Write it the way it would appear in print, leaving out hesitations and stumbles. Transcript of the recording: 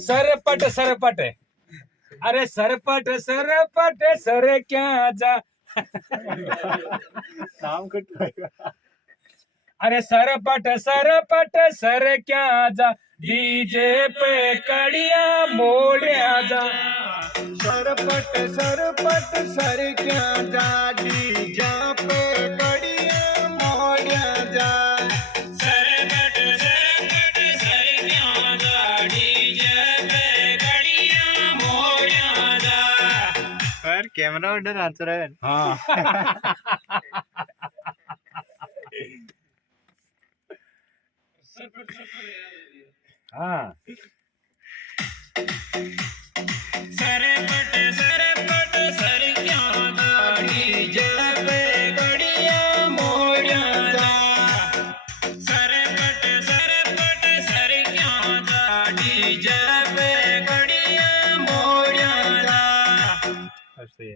सरपट सरपट, अरे सरपट सरपट सर क्या जा। नाम कट। अरे सरपट सरपट सर क्या जा, डीजे पे कड़िया मोड़िया जा। सरपट सरपट सर क्या जा, डीजे पे कड़िया मोड़िया जा। सरपट सरपट सर क्या जा, डीजे पे कड़िया मोड़िया जा। पर कैमरा उधर नाच रहा है। हाँ हाँ सरपट सरपट सर क्या जा, डीजे पे कड़िया मोड़िया जा। सरपट सरपट सर क्या जा, डीजे पे कड़िया मोड़िया जा। ऐसे